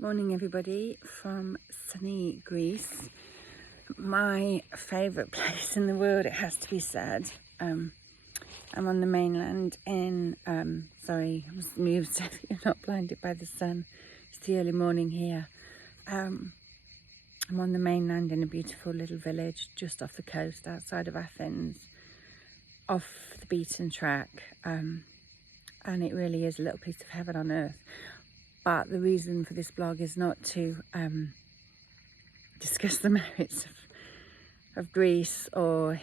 Morning everybody from sunny Greece, my favourite place in the world, it has to be said. I'm on the mainland in, sorry, I must move so that you're not blinded by the sun. It's the early morning here. I'm on the mainland in a beautiful little village just off the coast outside of Athens, off the beaten track, and it really is a little piece of heaven on earth. But the reason for this blog is not to discuss the merits of Greece or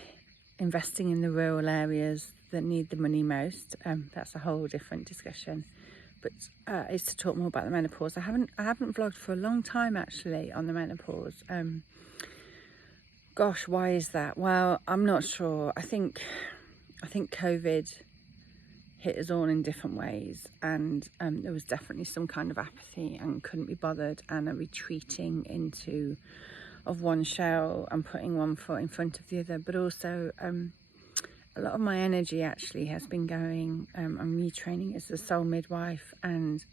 investing in the rural areas that need the money most. That's a whole different discussion. But it's to talk more about the menopause. I haven't vlogged for a long time actually on the menopause. Gosh, why is that? Well, I'm not sure. I think COVID hit us all in different ways, and there was definitely some kind of apathy and couldn't be bothered, and a retreating into of one shell and putting one foot in front of the other. But also a lot of my energy actually has been going on retraining as a soul midwife and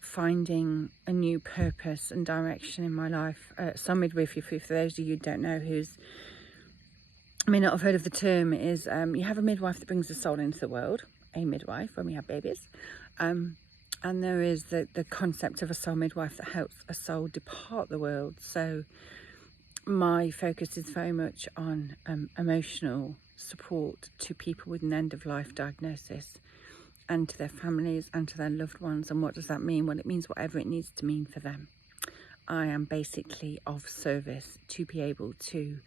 finding a new purpose and direction in my life. Soul midwifery, for those of you who don't know, who's may not have heard of the term, is you have a midwife that brings the soul into the world, a midwife when we have babies, and there is the concept of a soul midwife that helps a soul depart the world. So my focus is very much on emotional support to people with an end-of-life diagnosis, and to their families and to their loved ones. And what does that mean? Well, it means whatever it needs to mean for them. I am basically of service to be able to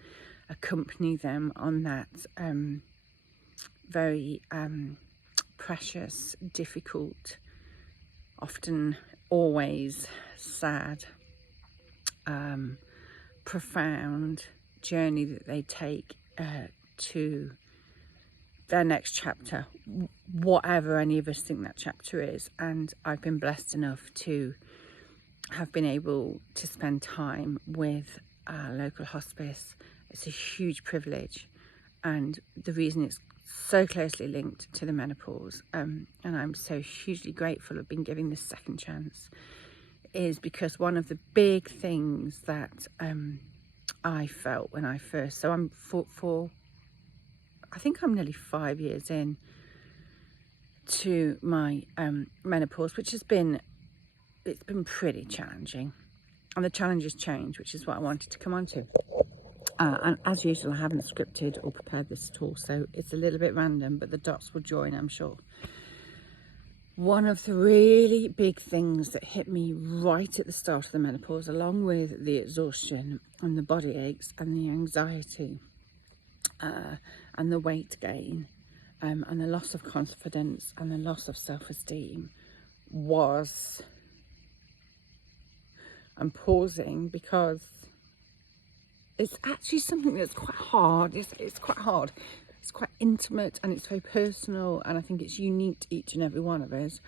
accompany them on that very precious, difficult, often always sad, profound journey that they take to their next chapter, whatever any of us think that chapter is. And I've been blessed enough to have been able to spend time with a local hospice. It's a huge privilege, and the reason it's so closely linked to the menopause, and I'm so hugely grateful of being given this second chance, is because one of the big things that I felt when I first, so I'm I think I'm nearly 5 years in to my menopause, which it's been pretty challenging, and the challenges change, which is what I wanted to come on to. And as usual, I haven't scripted or prepared this at all, so it's a little bit random, but the dots will join, I'm sure. One of the really big things that hit me right at the start of the menopause, along with the exhaustion and the body aches and the anxiety and the weight gain and the loss of confidence and the loss of self-esteem, was, I'm pausing because it's actually something that's quite hard. It's quite hard. It's quite intimate, and it's very personal, and I think it's unique to each and every one of us.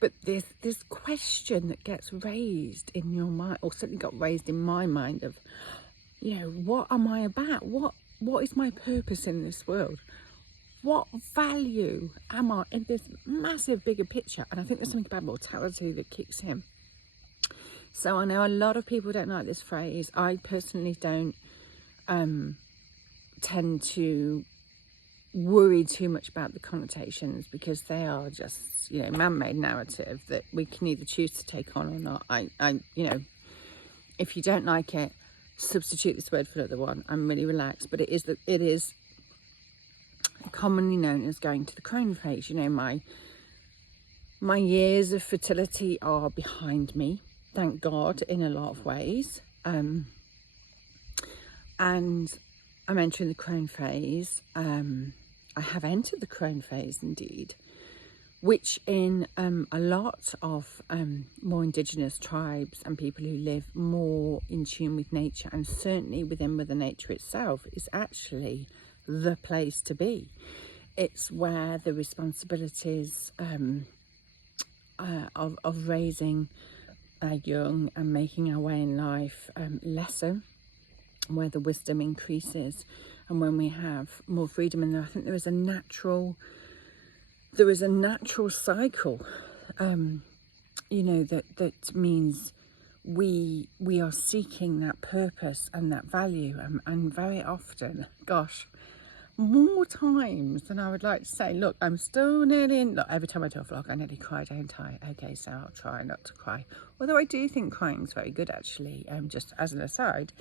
But there's this question that gets raised in your mind, or certainly got raised in my mind, of, you know, what am I about? What is my purpose in this world? What value am I in this massive bigger picture? And I think there's something about mortality that kicks in. So I know a lot of people don't like this phrase. I personally don't tend to worry too much about the connotations, because they are just, you know, man-made narrative that we can either choose to take on or not. I you know, if you don't like it, substitute this word for another one. I'm really relaxed, but it is commonly known as going to the crone phase. You know, my years of fertility are behind me, thank God, in a lot of ways, and I'm entering the crone phase. I have entered the crone phase indeed, which in a lot of more indigenous tribes and people who live more in tune with nature, and certainly within Mother Nature itself, is actually the place to be. It's where the responsibilities of raising young and making our way in life lesser, where the wisdom increases, and when we have more freedom. And I think there is a natural cycle you know, that means we are seeking that purpose and that value, and very often, gosh, more times than I would like to say. Look, I'm still nearly in. Look, every time I do a vlog, I nearly cry, don't I? Okay, so I'll try not to cry. Although I do think crying is very good, actually. Just as an aside,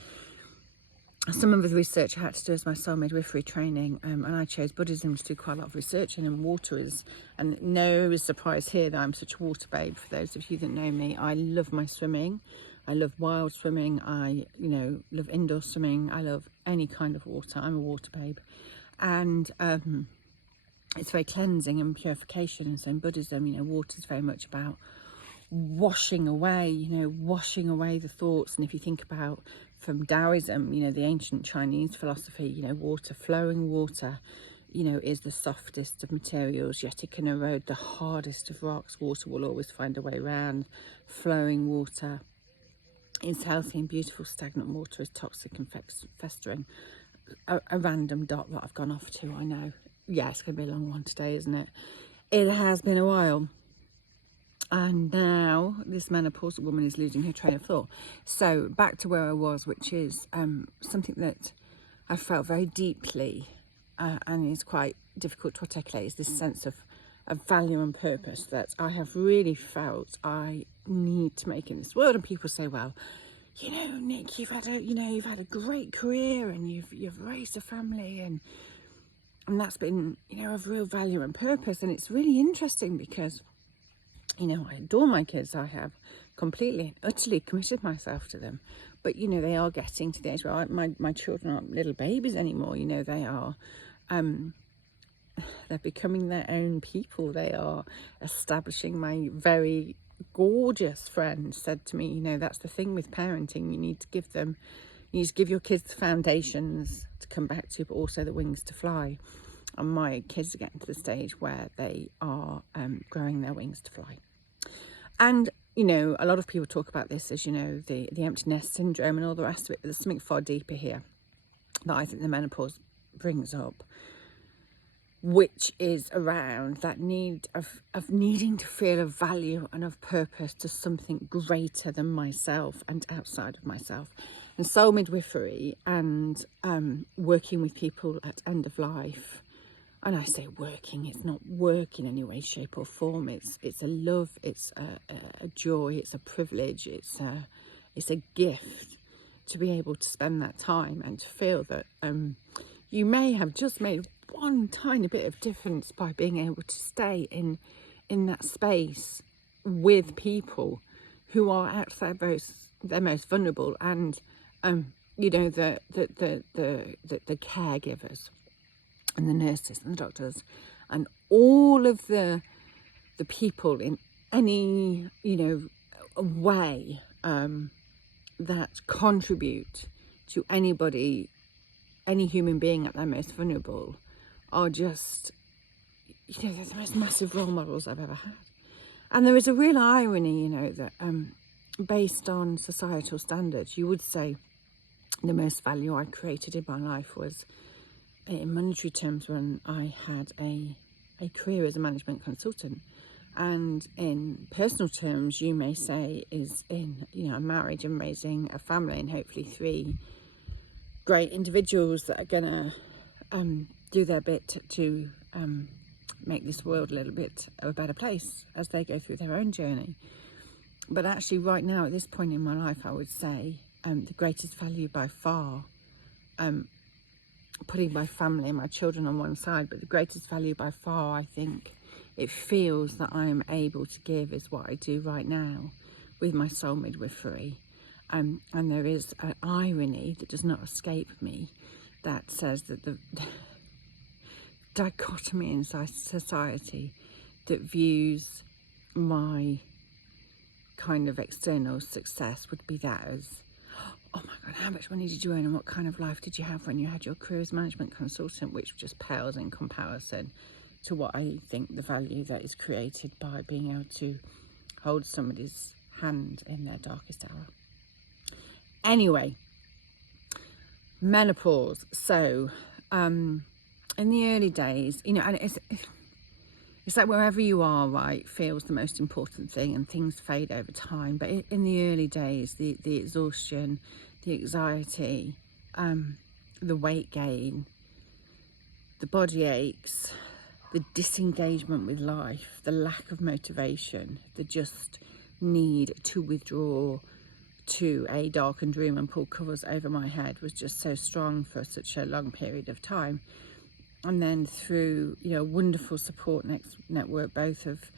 some of the research I had to do as my soul midwifery training, and I chose Buddhism to do quite a lot of research in, and water is, and no surprise here that I'm such a water babe. For those of you that know me, I love my swimming. I love wild swimming. I, you know, love indoor swimming. I love any kind of water. I'm a water babe. And it's very cleansing and purification. And so in Buddhism, you know, water is very much about washing away, you know, washing away the thoughts. And if you think about from Taoism, you know, the ancient Chinese philosophy, you know, water, flowing water, you know, is the softest of materials, yet it can erode the hardest of rocks. Water will always find a way around. Flowing water is healthy and beautiful. Stagnant water is toxic and festering. A random dot that I've gone off to, I know. Yeah, it's going to be a long one today, isn't it? It has been a while. And now this menopausal woman is losing her train of thought. So back to where I was, which is something that I felt very deeply and is quite difficult to articulate, is this sense of value and purpose that I have really felt I need to make in this world. And people say, well, you know, Nick, you've had a great career, and you've raised a family, and that's been, you know, of real value and purpose. And it's really interesting because, you know, I adore my kids. I have completely, utterly committed myself to them. But, you know, they are getting to the age where my children aren't little babies anymore. You know, they are, they're becoming their own people. They are establishing. My very gorgeous friend said to me, you know, that's the thing with parenting. You need to give your kids the foundations to come back to, but also the wings to fly. And my kids are getting to the stage where they are growing their wings to fly. And, you know, a lot of people talk about this as, you know, the empty nest syndrome and all the rest of it, but there's something far deeper here that I think the menopause brings up, which is around that need of needing to feel of value and of purpose to something greater than myself and outside of myself. And soul midwifery and working with people at end of life, and I say working, it's not work in any way, shape or form. It's a love, it's a joy, it's a privilege, it's a gift to be able to spend that time and to feel that you may have just made one tiny bit of difference by being able to stay in that space with people who are at their most vulnerable, and you know, the caregivers and the nurses and the doctors and all of the people in any, you know, way that contribute to anybody, any human being at their most vulnerable, are just, you know, they're the most massive role models I've ever had. And there is a real irony, you know, that based on societal standards, you would say the most value I created in my life was in monetary terms when I had a career as a management consultant. And in personal terms, you may say is in, you know, a marriage and raising a family, and hopefully 3 great individuals that are gonna do their bit to make this world a little bit of a better place as they go through their own journey. But actually right now at this point in my life, I would say the greatest value by far, putting my family and my children on one side, but the greatest value by far, I think it feels that I am able to give, is what I do right now with my soul midwifery. And there is an irony that does not escape me that says that the dichotomy in society that views my kind of external success would be that as, oh my God, how much money did you earn and what kind of life did you have when you had your career as management consultant, which just pales in comparison to what I think the value that is created by being able to hold somebody's hand in their darkest hour. Anyway, menopause. So in the early days, you know, and it's it's like wherever you are, right, feels the most important thing, and things fade over time. But in the early days, the exhaustion, the anxiety, the weight gain, the body aches, the disengagement with life, the lack of motivation, the just need to withdraw to a darkened room and pull covers over my head was just so strong for such a long period of time. And then through, you know, wonderful support network, both of,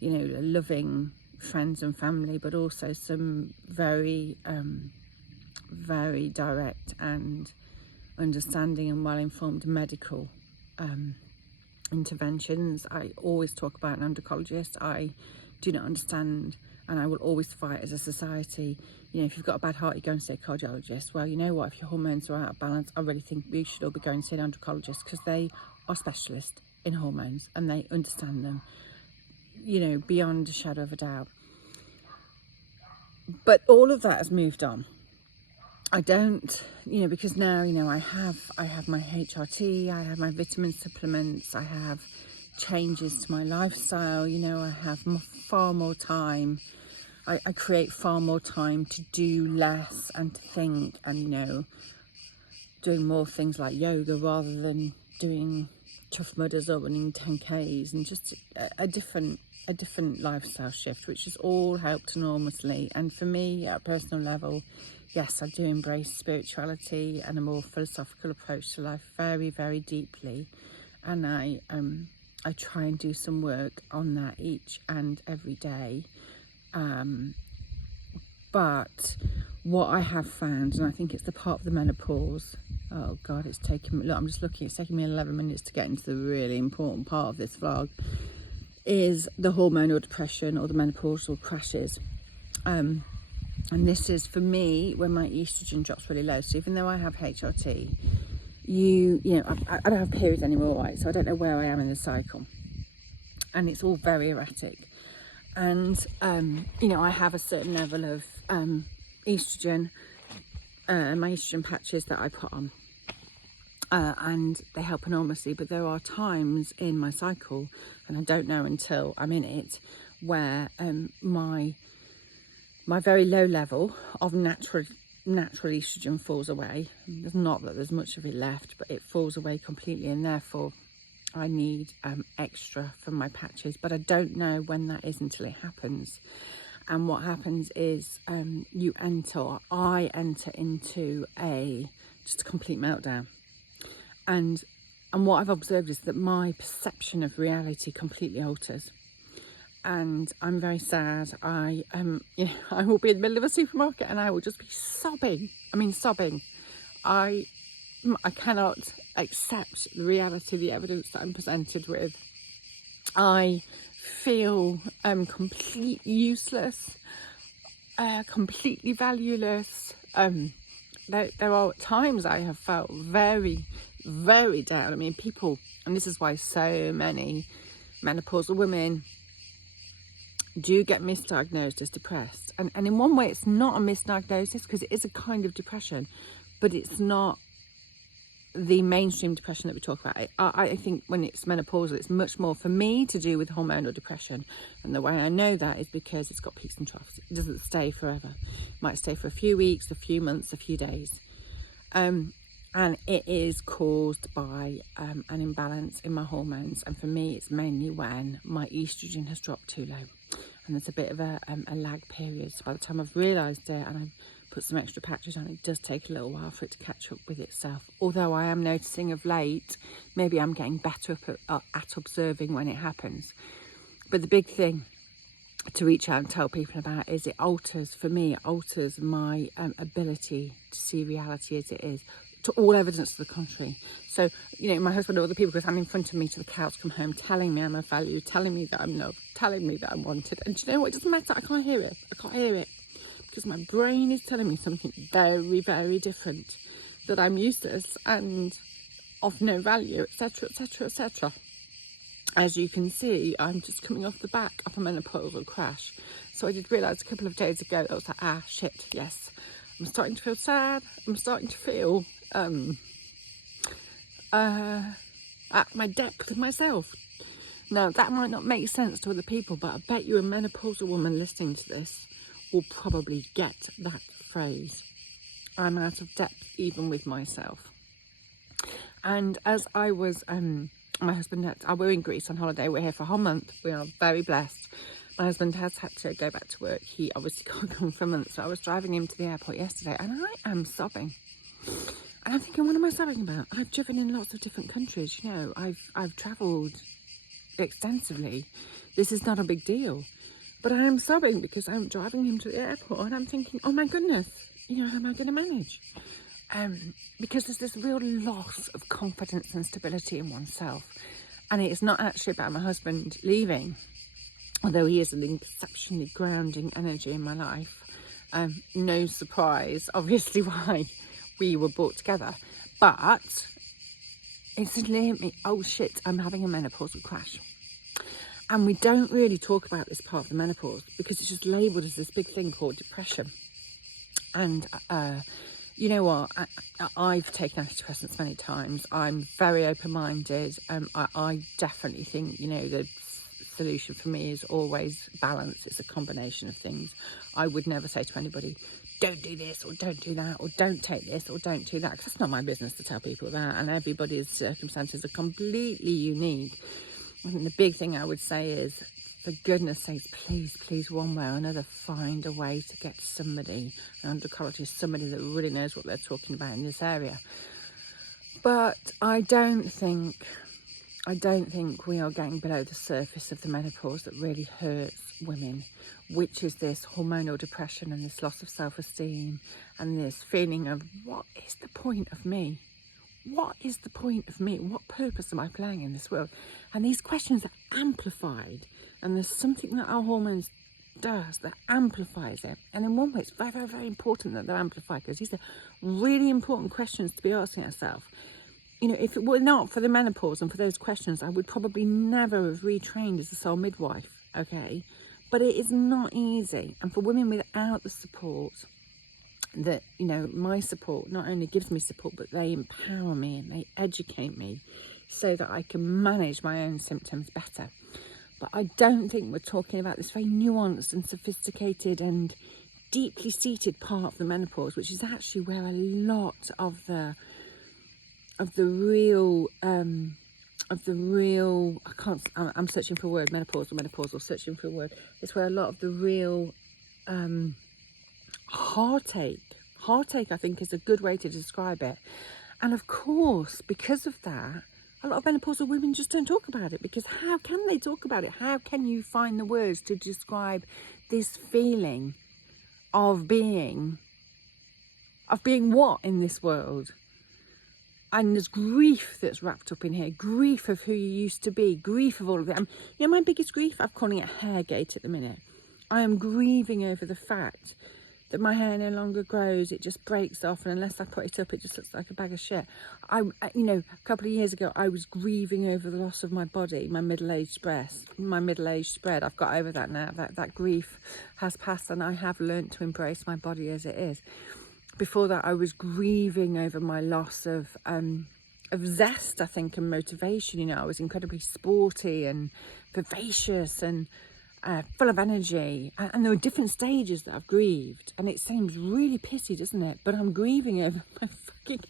you know, loving friends and family, but also some very, very direct and understanding and well-informed medical interventions. I always talk about an endocrinologist. I do not understand, and I will always fight as a society. You know, if you've got a bad heart, you go and see a cardiologist. Well, you know what, if your hormones are out of balance, I really think we should all be going to see an endocrinologist, because they are specialists in hormones and they understand them, you know, beyond a shadow of a doubt. But all of that has moved on. I don't, you know, because now, you know, I have my HRT, I have my vitamin supplements, I have changes to my lifestyle, you know, I have far more time. I create far more time to do less and to think, and, you know, doing more things like yoga rather than doing Tough Mudders or running 10Ks, and just a different lifestyle shift, which has all helped enormously. And for me, at a personal level, yes, I do embrace spirituality and a more philosophical approach to life very, very deeply, and I try and do some work on that each and every day. But what I have found, and I think it's the part of the menopause, oh God, it's taken me, look, I'm just looking, it's taken me 11 minutes to get into the really important part of this vlog, is the hormonal depression or the menopausal crashes. And this is, for me, when my estrogen drops really low. So even though I have HRT, you know, I don't have periods anymore, right? So I don't know where I am in the cycle. And it's all very erratic. And, you know, I have a certain level of estrogen, my estrogen patches that I put on. And they help enormously. But there are times in my cycle, and I don't know until I'm in it, where my very low level of natural estrogen falls away. There's not that there's much of it left, but it falls away completely, and therefore I need extra from my patches. But I don't know when that is until it happens. And what happens is I enter into just a complete meltdown. And what I've observed is that my perception of reality completely alters. And I'm very sad. You know, I will be in the middle of a supermarket and I will just be sobbing. I mean, sobbing. I cannot accept the reality, the evidence that I'm presented with. I feel completely useless, completely valueless. There are times I have felt very, very down. I mean, people, and this is why so many menopausal women do get misdiagnosed as depressed. And in one way, it's not a misdiagnosis, because it is a kind of depression, but it's not the mainstream depression that we talk about. I think when it's menopausal, it's much more, for me, to do with hormonal depression. And the way I know that is because it's got peaks and troughs. It doesn't stay forever. It might stay for a few weeks, a few months, a few days. And it is caused by an imbalance in my hormones. And for me, it's mainly when my estrogen has dropped too low. And there's a bit of a lag period. So by the time I've realised it and I've put some extra patches on, it does take a little while for it to catch up with itself. Although I am noticing of late, maybe I'm getting better at observing when it happens. But the big thing to reach out and tell people about is it alters my ability to see reality as it is, to all evidence to the contrary. So, you know, my husband or other people go stand in front of me to the couch, come home, telling me I'm of value, telling me that I'm loved, telling me that I'm wanted. And do you know what? It doesn't matter. I can't hear it. Because my brain is telling me something very, very different, that I'm useless and of no value, etc., etc., etc. As you can see, I'm just coming off the back of a menopausal crash. So I did realise a couple of days ago that I was like, shit, yes. I'm starting to feel sad. I'm starting to feel at my depth with myself. Now, that might not make sense to other people, but I bet you a menopausal woman listening to this will probably get that phrase. I'm out of depth even with myself. And as I was, my husband, we're in Greece on holiday. We're here for a whole month. We are very blessed. My husband has had to go back to work. He obviously can't come for a month. So I was driving him to the airport yesterday and I am sobbing. And I'm thinking, what am I sobbing about? I've driven in lots of different countries. You know, I've travelled extensively. This is not a big deal. But I am sobbing because I'm driving him to the airport and I'm thinking, oh my goodness, you know, how am I going to manage? Because there's this real loss of confidence and stability in oneself. And it's not actually about my husband leaving, although he is an exceptionally grounding energy in my life. No surprise, obviously, why we were brought together. But it suddenly hit me, oh shit, I'm having a menopausal crash. And we don't really talk about this part of the menopause because it's just labelled as this big thing called depression. And you know what, I've taken antidepressants many times. I'm very open-minded. I definitely think, you know, the solution for me is always balance. It's a combination of things. I would never say to anybody, don't do this or don't do that or don't take this or don't do that, because that's not my business to tell people that, and everybody's circumstances are completely unique. I think the big thing I would say is, for goodness sakes, please, one way or another, find a way to get somebody, an endocrinologist, somebody that really knows what they're talking about in this area. But I don't think we are getting below the surface of the menopause that really hurts women, which is this hormonal depression and this loss of self-esteem and this feeling of, what is the point of me? What is the point of me? What purpose am I playing in this world? And these questions are amplified, and there's something that our hormones does that amplifies it. And in one way, it's very, very, very important that they're amplified, because these are really important questions to be asking ourselves. You know, if it were not for the menopause and for those questions, I would probably never have retrained as a soul midwife, okay? But it is not easy. And for women without the support, that, you know, my support not only gives me support, but they empower me and they educate me so that I can manage my own symptoms better. But I don't think we're talking about this very nuanced and sophisticated and deeply seated part of the menopause, which is actually where a lot of the real I'm searching for a word, menopausal, searching for a word. It's where a lot of the real heartache, I think, is a good way to describe it. And of course, because of that, a lot of menopausal women just don't talk about it, because how can they talk about it? How can you find the words to describe this feeling of being what in this world? And there's grief that's wrapped up in here, grief of who you used to be, grief of all of it. You know, my biggest grief, I'm calling it hair gate at the minute. I am grieving over the fact that my hair no longer grows. It just breaks off, and unless I put it up, it just looks like a bag of shit. You know, a couple of years ago, I was grieving over the loss of my body, my middle-aged breast, my middle-aged spread. I've got over that now. That grief has passed, and I have learnt to embrace my body as it is. Before that, I was grieving over my loss of zest, I think, and motivation. You know, I was incredibly sporty and vivacious and full of energy, and there were different stages that I've grieved, and it seems really pity, doesn't it? But I'm grieving over my fucking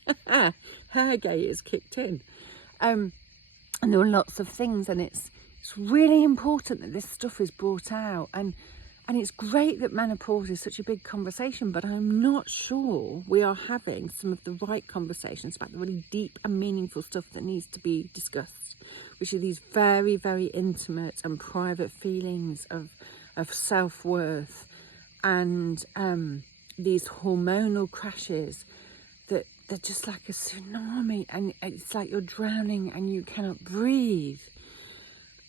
hair gate has kicked in, and there were lots of things, and it's really important that this stuff is brought out, and it's great that menopause is such a big conversation, but I'm not sure we are having some of the right conversations about the really deep and meaningful stuff that needs to be discussed, which are these very, very intimate and private feelings of self-worth, and these hormonal crashes that they're just like a tsunami, and it's like you're drowning and you cannot breathe.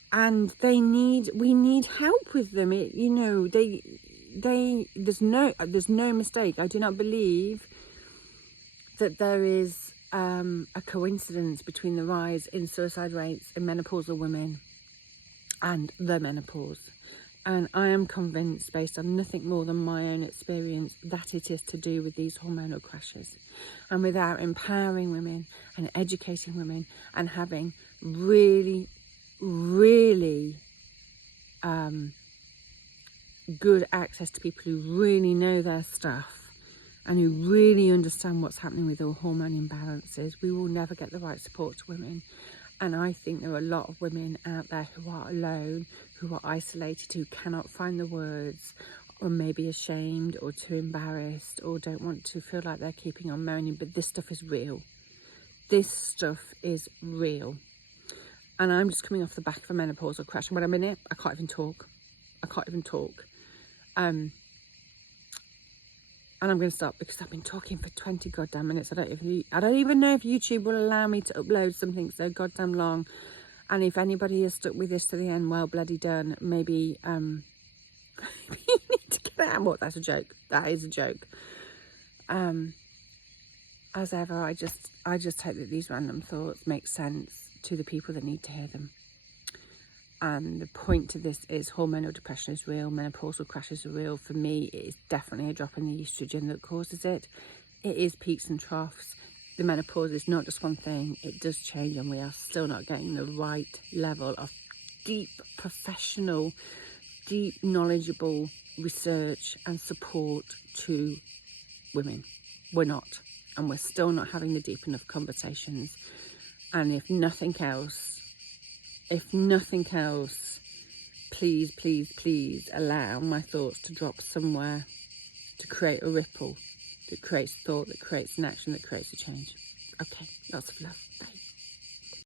And we need help with them. You know, there's no mistake. I do not believe that there is a coincidence between the rise in suicide rates in menopausal women and the menopause. And I am convinced, based on nothing more than my own experience, that it is to do with these hormonal crashes. And without empowering women and educating women and having really really good access to people who really know their stuff and who really understand what's happening with our hormone imbalances, we will never get the right support to women. And I think there are a lot of women out there who are alone, who are isolated, who cannot find the words, or maybe ashamed or too embarrassed, or don't want to feel like they're keeping on moaning. But this stuff is real. This stuff is real. And I'm just coming off the back of a menopausal crash. And when I'm in it, I can't even talk. And I'm going to stop because I've been talking for 20 goddamn minutes. I don't even know if YouTube will allow me to upload something so goddamn long. And if anybody has stuck with this to the end, well bloody done. Maybe maybe you need to get out. What? That's a joke. That is a joke. As ever, I just hope that these random thoughts make sense to the people that need to hear them. And the point to this is hormonal depression is real, menopausal crashes are real. For me, it is definitely a drop in the estrogen that causes it. It is peaks and troughs. The menopause is not just one thing, it does change, and we are still not getting the right level of deep, professional, deep, knowledgeable research and support to women. We're not, and we're still not having the deep enough conversations. And if nothing else, please, please, please allow my thoughts to drop somewhere to create a ripple that creates thought, that creates an action, that creates a change. Okay, lots of love. Bye.